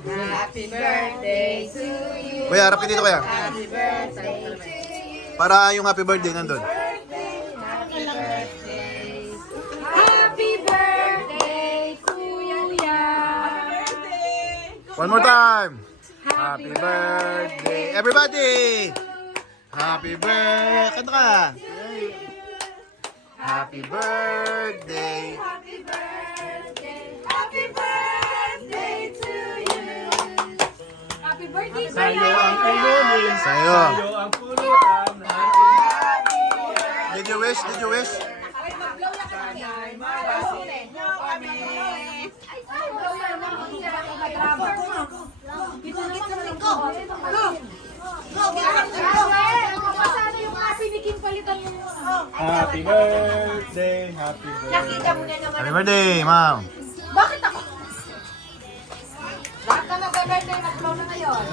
Happy birthday to you. Kuya, harap ka dito kuya. Happy birthday to you. Para yung happy birthday nandun. Happy birthday. Happy birthday, Kuya. One more time. Happy birthday. Everybody. Happy birthday. Kanta ka. Happy birthday. Happy birthday. Happy birthday to you. Happy birthday, Sa'yo Kuya. ang pulunin. Sa'yo. Sa'yo ang pulutan. Did you wish? Did you wish? Ay, mag-blow na kami. Mag-blow kami. Ay, blow na naman. Mag-drama. Gitugit sa liko. Sana yung piniking palitan yung... Happy birthday. Happy birthday. Nakita mo na naman. Happy birthday, ma'am. Bakit ako? Lahat na nag-birthday, mag-blow na ngayon.